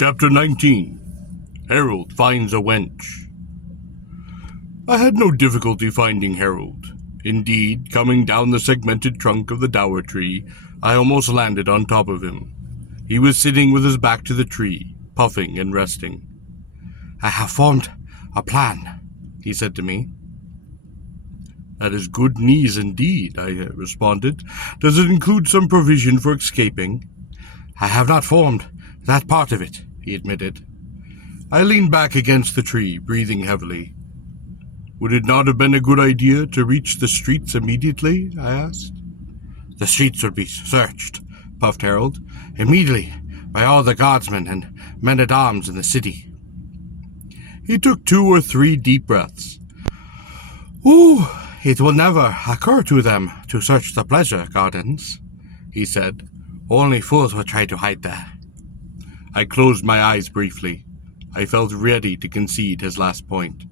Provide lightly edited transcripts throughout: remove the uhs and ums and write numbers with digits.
Chapter 19. Harold finds a wench. I had no difficulty finding Harold. Indeed, coming down the segmented trunk of the dower tree, I almost landed on top of him. He was sitting with his back to the tree, puffing and resting. "I have formed a plan," he said to me. "That is good news indeed," I responded. "Does it include some provision for escaping?" "I have not formed that part of it," he admitted. I leaned back against the tree, breathing heavily. "Would it not have been a good idea to reach the streets immediately?" I asked. "The streets would be searched," puffed Harold, "immediately by all the guardsmen and men-at-arms in the city." He took 2 or 3 deep breaths. "Ooh, it will never occur to them to search the pleasure gardens," he said. "Only fools will try to hide there." I closed my eyes briefly. I felt ready to concede his last point.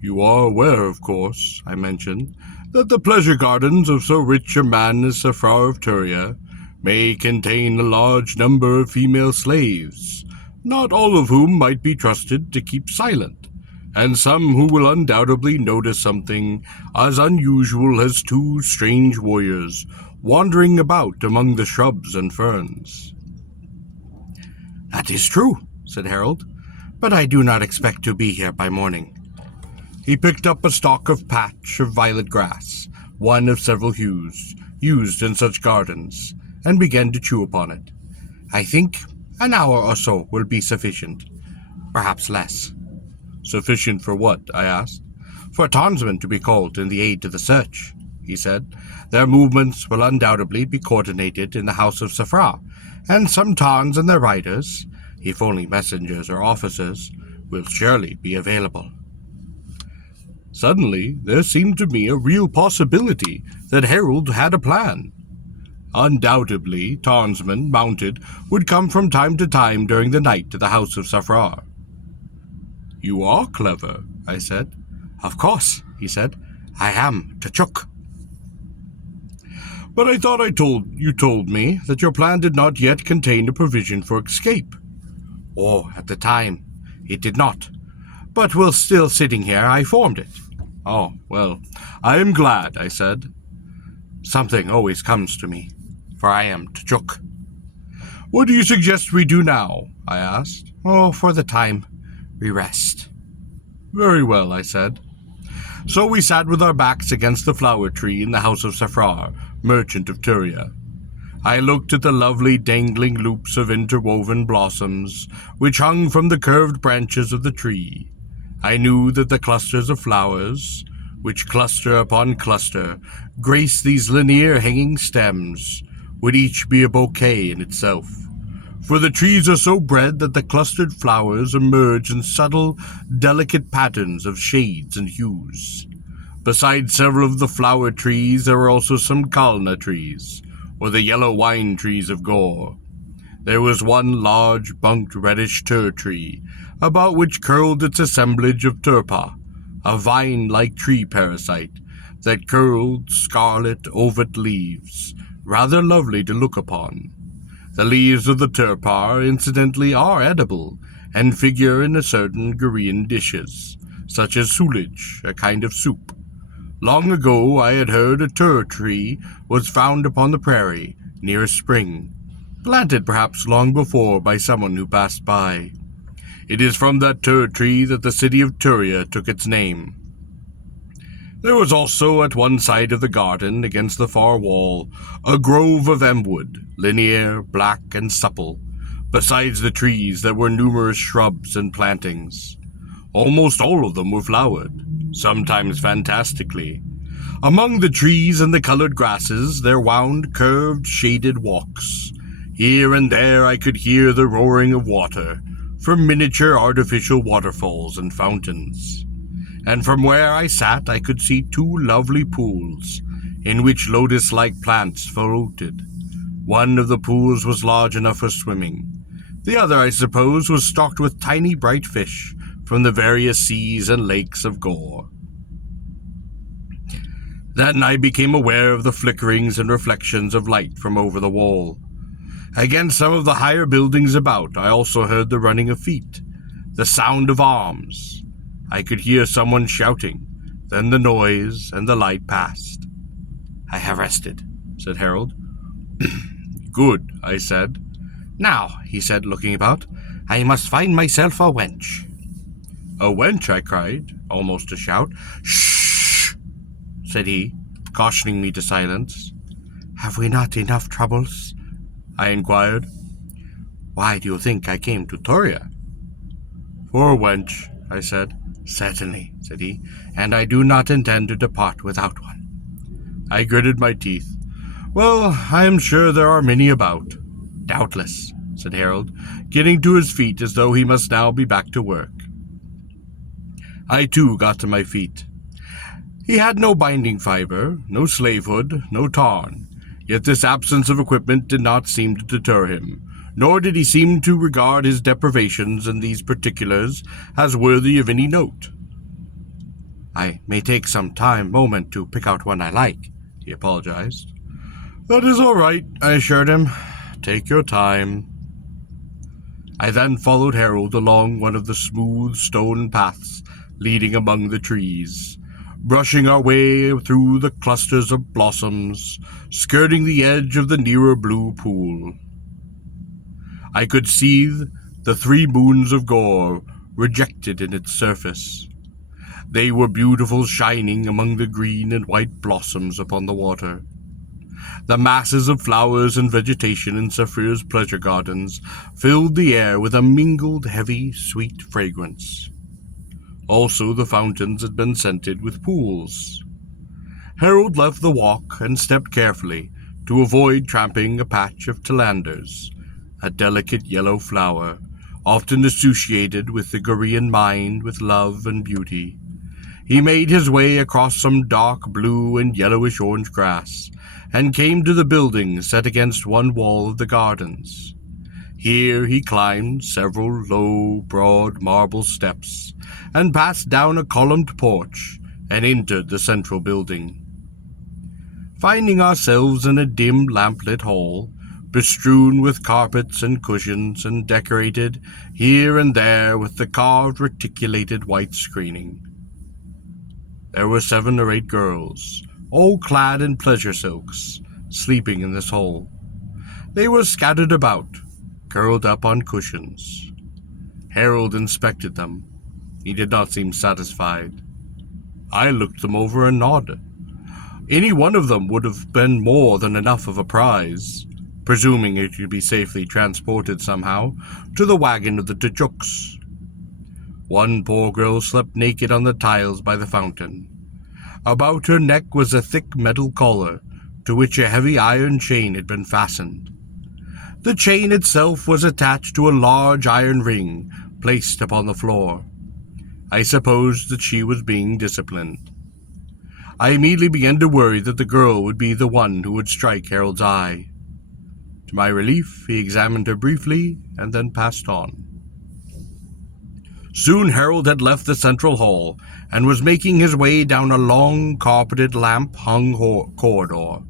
"You are aware, of course," I mentioned, "that the pleasure gardens of so rich a man as Safrar of Turia may contain a large number of female slaves, not all of whom might be trusted to keep silent, and some who will undoubtedly notice something as unusual as 2 strange warriors wandering about among the shrubs and ferns." "That is true," said Harold, "but I do not expect to be here by morning." He picked up a stalk of patch of violet grass, one of several hues, used in such gardens, and began to chew upon it. "I think an hour or so will be sufficient. Perhaps less." "Sufficient for what?" I asked. "For townsmen to be called in the aid to the search," he said. "Their movements will undoubtedly be coordinated in the house of Safra, and some towns and their riders, if only messengers or officers, will surely be available." Suddenly, there seemed to me a real possibility that Harold had a plan. Undoubtedly, townsmen, mounted, would come from time to time during the night to the house of Safrar. "You are clever," I said. "Of course," he said. "I am T'Chuk." "But I thought you told me that your plan did not yet contain a provision for escape." "Oh, at the time, it did not. But while still sitting here, I formed it." "Oh, well, I am glad," I said. "Something always comes to me, for I am T'Chuk." "What do you suggest we do now?" I asked. "Oh, for the time, we rest." "Very well," I said. So we sat with our backs against the flower tree in the house of Safrar, merchant of Turia. I looked at the lovely dangling loops of interwoven blossoms which hung from the curved branches of the tree. I knew that the clusters of flowers, which cluster upon cluster, grace these linear hanging stems, would each be a bouquet in itself. For the trees are so bred that the clustered flowers emerge in subtle, delicate patterns of shades and hues. Besides several of the flower trees, there were also some kalna trees, or the yellow wine trees of Gor. There was one large, bunked reddish tur tree, about which curled its assemblage of turpa, a vine-like tree parasite, that curled scarlet, ovate leaves, rather lovely to look upon. The leaves of the turpa, incidentally, are edible, and figure in certain Korean dishes, such as sulij, a kind of soup. Long ago I had heard a tur tree was found upon the prairie, near a spring, planted perhaps long before by someone who passed by. It is from that tur tree that the city of Turia took its name. There was also at one side of the garden, against the far wall, a grove of emwood, linear, black, and supple. Besides the trees there were numerous shrubs and plantings. Almost all of them were flowered, sometimes fantastically. Among the trees and the colored grasses there wound curved, shaded walks. Here and there I could hear the roaring of water, from miniature artificial waterfalls and fountains. And from where I sat I could see 2 lovely pools, in which lotus-like plants floated. One of the pools was large enough for swimming. The other, I suppose, was stocked with tiny bright fish from the various seas and lakes of Gor. Then I became aware of the flickerings and reflections of light from over the wall. Against some of the higher buildings about, I also heard the running of feet, the sound of arms. I could hear someone shouting, then the noise and the light passed. "I have rested," said Harold. "Good," I said. "Now," he said, looking about, "I must find myself a wench." "A wench?" I cried, almost a shout. "Shh!" said he, cautioning me to silence. "Have we not enough troubles?" I inquired. "Why do you think I came to Toria?" "For a wench," I said. "Certainly," said he, "and I do not intend to depart without one." I gritted my teeth. "Well, I am sure there are many about." "Doubtless," said Harold, getting to his feet as though he must now be back to work. I too got to my feet. He had no binding fiber, no slavehood, no tarn, yet this absence of equipment did not seem to deter him, nor did he seem to regard his deprivations in these particulars as worthy of any note. "I may take some moment to pick out one I like," he apologized. "That is all right," I assured him. "Take your time." I then followed Harold along one of the smooth stone paths leading among the trees, brushing our way through the clusters of blossoms, skirting the edge of the nearer blue pool. I could see the 3 moons of Gor rejected in its surface. They were beautiful, shining among the green and white blossoms upon the water. The masses of flowers and vegetation in Saphir's pleasure gardens filled the air with a mingled, heavy, sweet fragrance. Also the fountains had been scented with pools. Harold left the walk and stepped carefully to avoid tramping a patch of tillanders, a delicate yellow flower, often associated with the Gorean mind with love and beauty. He made his way across some dark blue and yellowish-orange grass, and came to the building set against one wall of the gardens. Here he climbed several low, broad marble steps, and passed down a columned porch, and entered the central building. Finding ourselves in a dim lamp-lit hall, bestrewn with carpets and cushions, and decorated here and there with the carved reticulated white screening. There were 7 or 8 girls, all clad in pleasure silks, sleeping in this hole. They were scattered about, curled up on cushions. Harold inspected them. He did not seem satisfied. I looked them over and nodded. Any one of them would have been more than enough of a prize, presuming it could be safely transported somehow to the wagon of the Tjuks. One poor girl slept naked on the tiles by the fountain. About her neck was a thick metal collar, to which a heavy iron chain had been fastened. The chain itself was attached to a large iron ring placed upon the floor. I supposed that she was being disciplined. I immediately began to worry that the girl would be the one who would strike Harold's eye. To my relief, he examined her briefly and then passed on. Soon Harold had left the central hall and was making his way down a long, carpeted, lamp-hung corridor.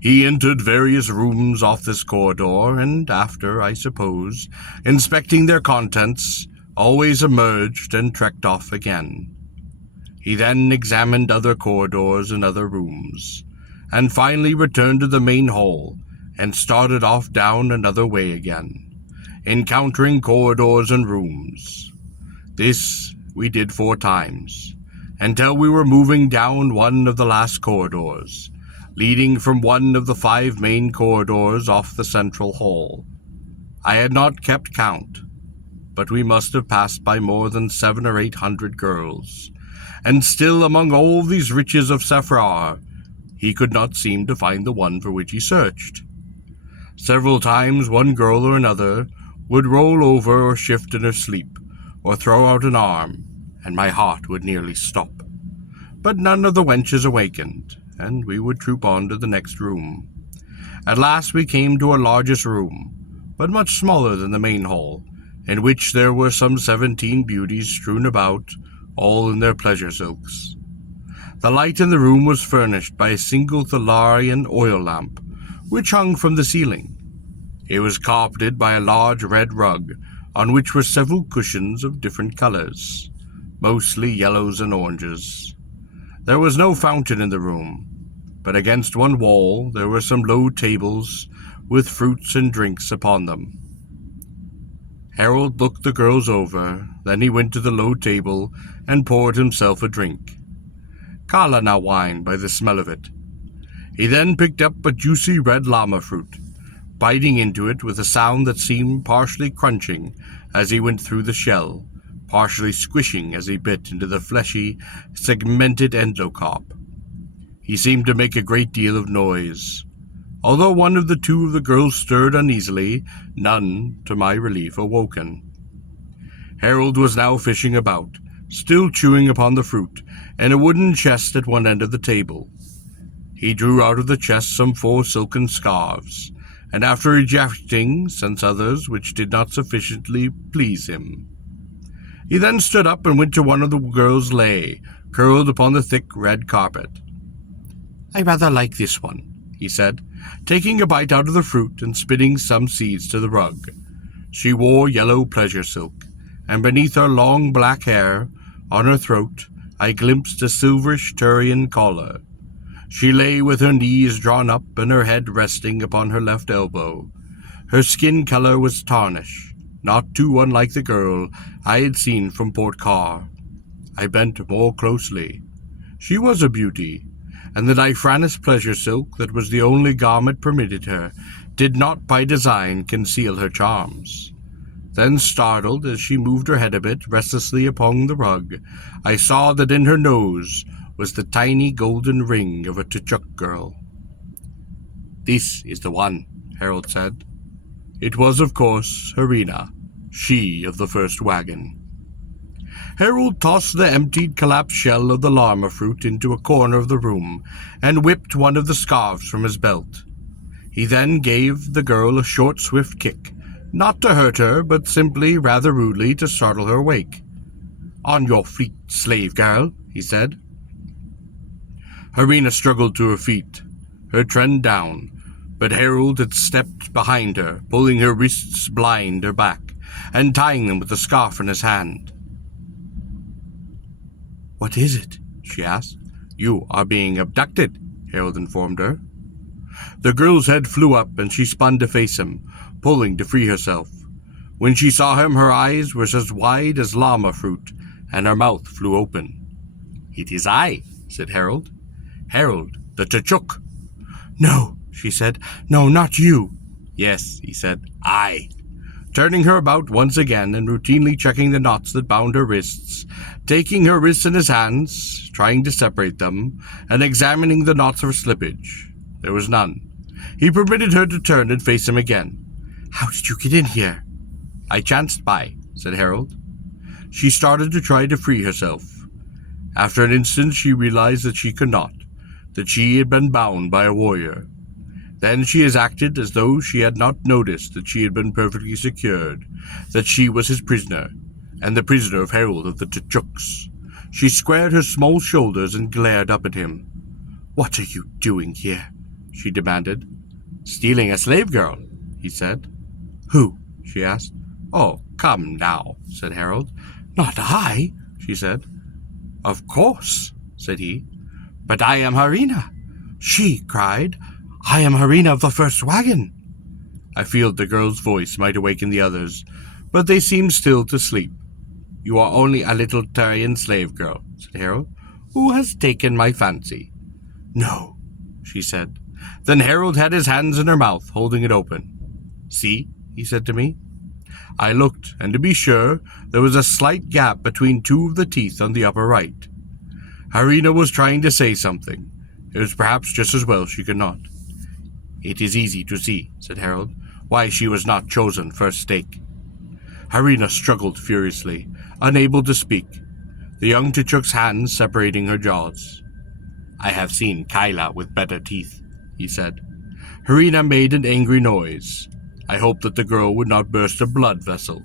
He entered various rooms off this corridor, and after, I suppose, inspecting their contents, always emerged and trekked off again. He then examined other corridors and other rooms, and finally returned to the main hall and started off down another way again, encountering corridors and rooms. This we did 4 times, until we were moving down one of the last corridors, leading from one of the 5 main corridors off the central hall. I had not kept count, but we must have passed by more than 700 or 800 girls, and still among all these riches of Saphir, he could not seem to find the one for which he searched. Several times one girl or another would roll over or shift in her sleep, or throw out an arm, and my heart would nearly stop. But none of the wenches awakened, and we would troop on to the next room. At last we came to a largest room, but much smaller than the main hall, in which there were some 17 beauties strewn about, all in their pleasure silks. The light in the room was furnished by a single Thalarian oil lamp, which hung from the ceiling. It was carpeted by a large red rug, on which were several cushions of different colors, mostly yellows and oranges. There was no fountain in the room, but against one wall there were some low tables with fruits and drinks upon them. Harold looked the girls over, then he went to the low table and poured himself a drink. Kala now whined by the smell of it. He then picked up a juicy red llama fruit, biting into it with a sound that seemed partially crunching as he went through the shell, partially squishing as he bit into the fleshy, segmented endocarp. He seemed to make a great deal of noise. Although one of the two of the girls stirred uneasily, none, to my relief, awoken. Harold was now fishing about, still chewing upon the fruit, in a wooden chest at one end of the table. He drew out of the chest some 4 silken scarves, and after ejecting sent others which did not sufficiently please him. He then stood up and went to one of the girls lay, curled upon the thick red carpet. "I rather like this one," he said, taking a bite out of the fruit and spitting some seeds to the rug. She wore yellow pleasure silk, and beneath her long black hair, on her throat, I glimpsed a silverish Turian collar. She lay with her knees drawn up and her head resting upon her left elbow. Her skin color was tarnish, not too unlike the girl I had seen from Port Carr. I bent more closely. She was a beauty, and the diaphanous pleasure silk that was the only garment permitted her did not by design conceal her charms. Then, startled as she moved her head a bit restlessly upon the rug, I saw that in her nose was the tiny golden ring of a Tchuk girl. "This is the one," Harold said. It was, of course, Harina, she of the first wagon. Harold tossed the emptied, collapsed shell of the llama fruit into a corner of the room and whipped one of the scarves from his belt. He then gave the girl a short, swift kick, not to hurt her, but simply, rather rudely, to startle her awake. "On your feet, slave girl," he said. Harina struggled to her feet, her trend down, but Harold had stepped behind her, pulling her wrists behind her back, and tying them with the scarf in his hand. "What is it?" she asked. "You are being abducted," Harold informed her. The girl's head flew up, and she spun to face him, pulling to free herself. When she saw him, her eyes were as wide as llama fruit, and her mouth flew open. "It is I," said Harold. "Harold, the Tchuk." "No," she said. "No, not you." "Yes," he said, "I." Turning her about once again and routinely checking the knots that bound her wrists, taking her wrists in his hands, trying to separate them, and examining the knots of slippage. There was none. He permitted her to turn and face him again. "How did you get in here?" "I chanced by," said Harold. She started to try to free herself. After an instant she realized that she could not, that she had been bound by a warrior. Then she has acted as though she had not noticed that she had been perfectly secured, that she was his prisoner, and the prisoner of Harold of the Tchuks. She squared her small shoulders and glared up at him. "What are you doing here?" she demanded. "Stealing a slave girl," he said. "Who?" she asked. "Oh, come now," said Harold. "Not I," she said. "Of course," said he. "But I am Harina," she cried. "I am Harina of the first wagon." I feared the girl's voice might awaken the others, but they seemed still to sleep. "You are only a little Turian slave girl," said Harold, "who has taken my fancy." "No," she said. Then Harold had his hands in her mouth, holding it open. "See," he said to me. I looked, and to be sure, there was a slight gap between 2 of the teeth on the upper right. Harina was trying to say something. It was perhaps just as well she could not. "It is easy to see," said Harold, "why she was not chosen first stake." Harina struggled furiously, unable to speak, the young Tchuk's hands separating her jaws. "I have seen Kyla with better teeth," he said. Harina made an angry noise. I hoped that the girl would not burst a blood vessel.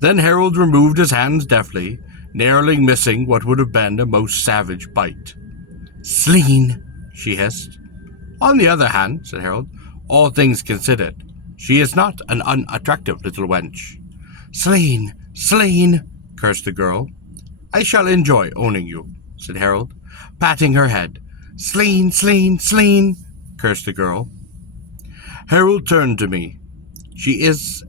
Then Harold removed his hands deftly, narrowly missing what would have been a most savage bite. "Sleen," she hissed. "On the other hand," said Harold, "all things considered, She is not an unattractive little wench. Slain, slain, cursed the girl. I shall enjoy owning you, said Harold, patting her head. Slain, slain, slain, cursed the girl. Harold turned to me. She is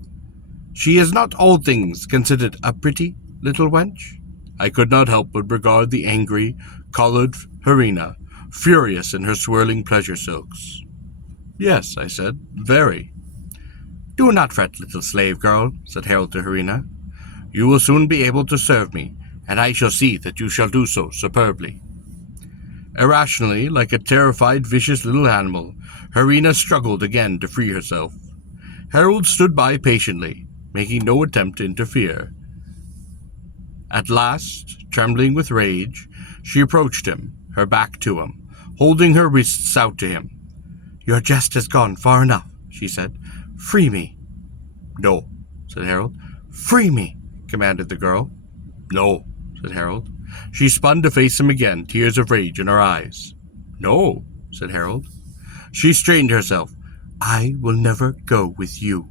not all things considered a pretty little wench. I could not help but regard the angry, coloured Harina, furious in her swirling pleasure silks. Yes, I said, very. Do not fret, little slave girl, said Harold to Harina. You will soon be able to serve me, and I shall see that you shall do so superbly. Irrationally, like a terrified, vicious little animal, Harina struggled again to free herself. Harold stood by patiently, making no attempt to interfere. At last, trembling with rage, she approached him, her back to him, holding her wrists out to him. Your jest has gone far enough, she said. Free me. No, said Harold. Free me, commanded the girl. No, said Harold. She spun to face him again, tears of rage in her eyes. No, said Harold. She straightened herself. I will never go with you.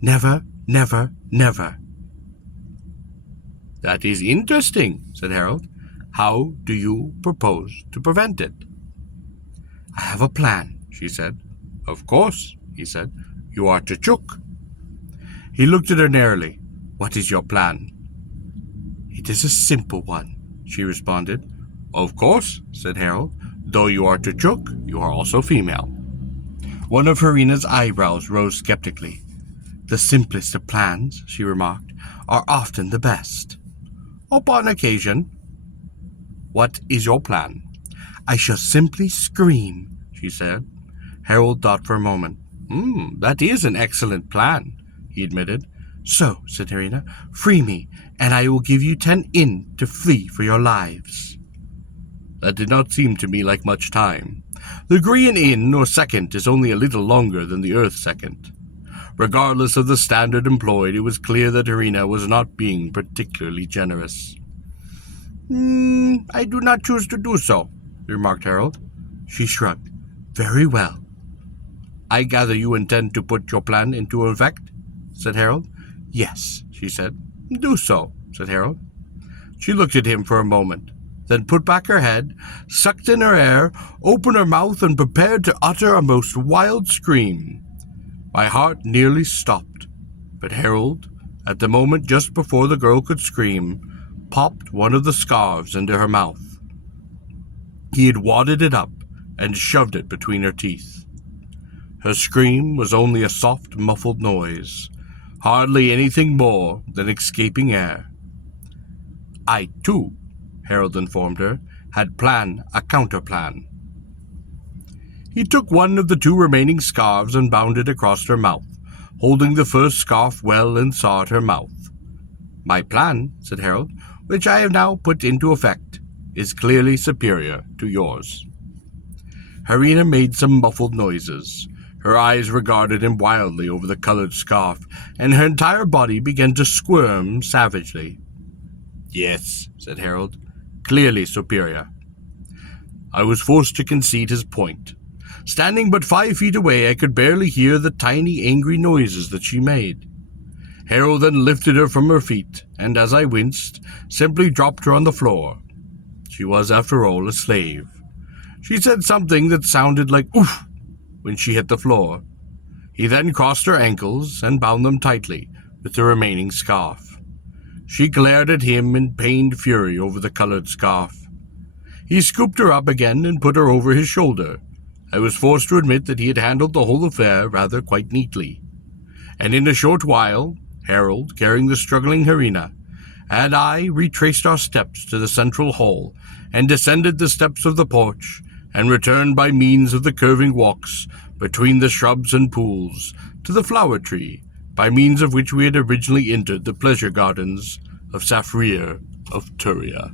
Never, never, never. That is interesting, said Harold. How do you propose to prevent it? I have a plan, she said. Of course, he said. You are to chook. He looked at her narrowly. What is your plan? It is a simple one, she responded. Of course, said Harold. Though you are to chook, you are also female. One of Harina's eyebrows rose skeptically. The simplest of plans, she remarked, are often the best. Upon occasion. What is your plan? I shall simply scream, she said. Harold thought for a moment. That is an excellent plan, he admitted. So, said Harina, free me, and I will give you 10 in to flee for your lives. That did not seem to me like much time. The Green in, or second, is only a little longer than the Earth second. Regardless of the standard employed, it was clear that Harina was not being particularly generous. I do not choose to do so, remarked Harold. She shrugged. Very well. I gather you intend to put your plan into effect, said Harold. Yes, she said. Do so, said Harold. She looked at him for a moment, then put back her head, sucked in her air, opened her mouth, and prepared to utter a most wild scream. My heart nearly stopped, but Harold, at the moment just before the girl could scream, popped one of the scarves into her mouth. He had wadded it up and shoved it between her teeth. Her scream was only a soft, muffled noise, hardly anything more than escaping air. I, too, Harold informed her, had planned a counterplan. He took one of the 2 remaining scarves and bound it across her mouth, holding the first scarf well inside her mouth. My plan, said Harold, which I have now put into effect, is clearly superior to yours. Harina made some muffled noises. Her eyes regarded him wildly over the colored scarf, and her entire body began to squirm savagely. Yes, said Harold, clearly superior. I was forced to concede his point. Standing but 5 feet away, I could barely hear the tiny, angry noises that she made. Harold then lifted her from her feet, and as I winced, simply dropped her on the floor. She was, after all, a slave. She said something that sounded like oof when she hit the floor. He then crossed her ankles and bound them tightly with the remaining scarf. She glared at him in pained fury over the colored scarf. He scooped her up again and put her over his shoulder. I was forced to admit that he had handled the whole affair rather quite neatly. And in a short while, Harold, carrying the struggling Harina, and I retraced our steps to the central hall and descended the steps of the porch and returned by means of the curving walks between the shrubs and pools to the flower tree, by means of which we had originally entered the pleasure gardens of Safrir of Turia.